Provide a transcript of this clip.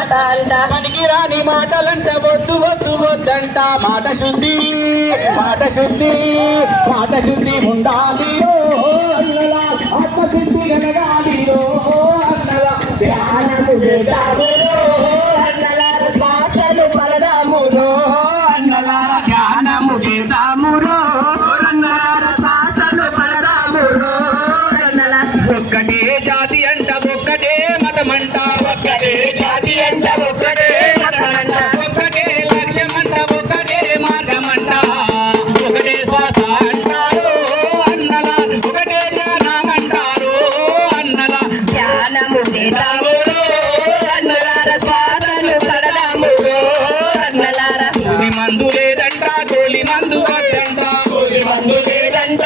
మాట అంట పనికి రాని మాటలంట వద్దు వద్దు వద్దంట. మాట శుద్ధి మాట శుద్ధి మాట శుద్ధి ఉండాలి. ఆత్మశుద్ధి కలగాలి ఒక్కటే జాతి అంట ఒక్కటే మతమంటా. మందు లేదంట గోలి మందు వద్దంట. గోలి మందు లేదంట